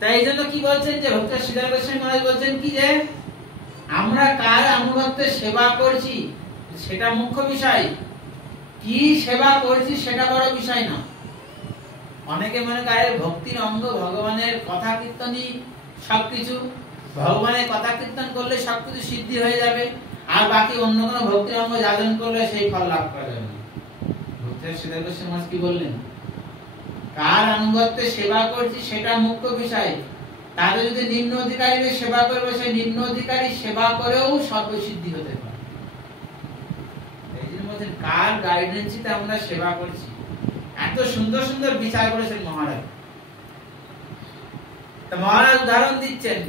তাই এই জন্য কি বলছেন যে ভক্ত শ্রীধর গোস্বামী মহারাজ বলছেন কি যে আমরা কার আনুগত্যে সেবা করছি সেটা মুখ্য বিষয়, কি সেবা করছি সেটা বড় বিষয় না। অনেকে মনে করে ভক্তির অঙ্গ ভগবানের কথা কীর্তনই সবকিছু, ভগবানের কথা কীর্তন করলে সবকিছু সিদ্ধি হয়ে যাবে, আর বাকি অন্য কোনো ভক্তির অঙ্গ যাজন করলে সেই ফল লাভ করা যাবে না। ভক্তের শ্রীধর গোস্বামী মহারাজ কি বললেন, কার আনুগত্যে সেবা করছি সেটা মুখ্য বিষয়, তাদের যদি নিম্ন অধিকারীদের সেবা করবে সেই নিম্ন অধিকারী সেবা করেও সর্বসিদ্ধি হতে পারে। এই জন্য বলছেন কার গাইডেন্সিতে আমরা সেবা করছি। এত সুন্দর সুন্দর বিচার করেছেন মহারাজ। তো মহারাজ উদাহরণ দিচ্ছেন,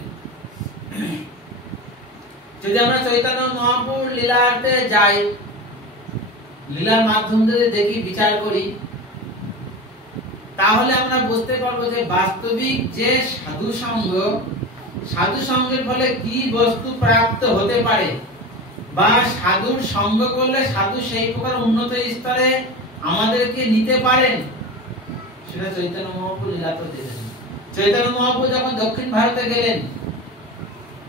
যদি আমরা চৈতন্য মহাপুর লীলাতে যাই, লীলার মাধ্যম যদি দেখি বিচার করি, তাহলে আমরা বুঝতে পারবো যে বাস্তবিক যে সাধু সঙ্গের ফলে কি বস্তু প্রাপ্ত হতে পারে, বা সাধুর সঙ্গ করলে সাধু সেই প্রকার উন্নত স্তরে আমাদেরকে নিতে পারেন, সেটা চৈতন্য মহাপ্রভু লীলাতে দেখেছেন। চৈতন্য মহাপ্রভু যখন দক্ষিণ ভারতে গেলেন,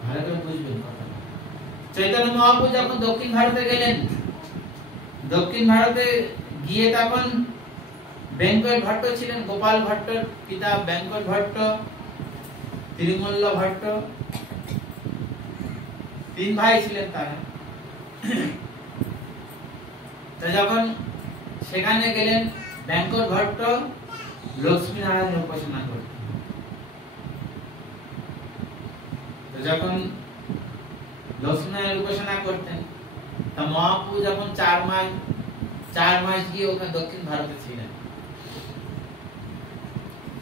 ভালো করে বুঝবেন কথা, চৈতন্য মহাপ্রভু যখন দক্ষিণ ভারতে গেলেন, দক্ষিণ ভারতে গিয়ে তখন বেঙ্কট ভট্ট ছিলেন, গোপাল ভট্টর পিতা বেঙ্কট ভট্ট, তিরুমল্ল ভট্ট, তিন ভাই ছিলেন তারা। তো যখন সেখানে গেলেন, বেঙ্কট ভট্ট লক্ষ্মী নারায়ণের উপাসনা করতেন। তো যখন লক্ষ্মী নারায়ণের উপাসনা করতেন, তা মহাপ্রভু যখন 4 মাস গিয়ে ওখানে দক্ষিণ ভারতে ছিলেন।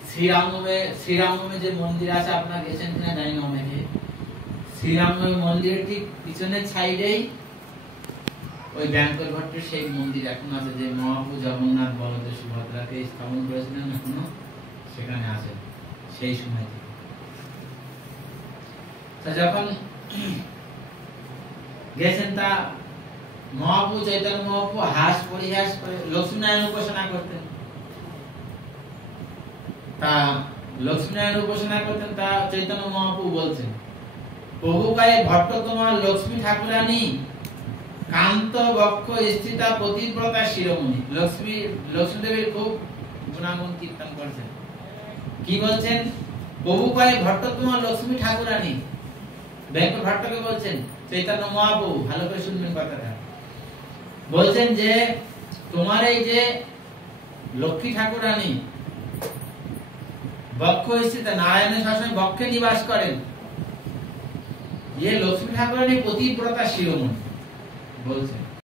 শ্রীরামে যে মন্দির আছে, আপনারা গেছেন কিনা জানি না অনেকে, শ্রীরামে মন্দিরের ঠিক পিছনের সাইডেই ওই বেঙ্কট ভট্টের সেই মন্দির এখন আছে, যে মহাপ্রভু জগন্নাথ বলদেব সুভদ্রাকে স্থাপন করেছিলেন, এখনো সেখানে আছে সেই সময় থেকে। যখন গেছেন, তা মহাপ্রভু চৈতন্য মহাপ্রভু হাস পরিহাস করে লক্ষ্মীনারায়ণ উপাসনা করতেন। তা লক্ষ্মীনারায়ণ উপাসনা করতেন, তা চৈতন্য মহাপ্রভু বলছেন, প্রভু গায়ে ভট্ট তোমার লক্ষ্মী ঠাকুরানী কান্ত বক্ষ স্থিতা পতিব্রতা শিরোমণি। লক্ষ্মী দেবীর খুব গুণাগুণ কীর্তন করছেন। কি বলছেন, প্রভু গায়ে ভট্ট তোমার লক্ষ্মী ঠাকুরানী, বেঙ্কট ভট্টকে বলছেন চৈতন্য মহাপ্রভু, ভালো করে শুনবেন কথাটা, বলছেন যে তোমার এই যে লক্ষ্মী ঠাকুরানী বক্ষ স্থিত, নারায়ণের সবসময় বক্ষে নিবাস করেন, ये लक्ष्मी ठाकुरानी पतिव्रता शिरोमणि बोलছেন।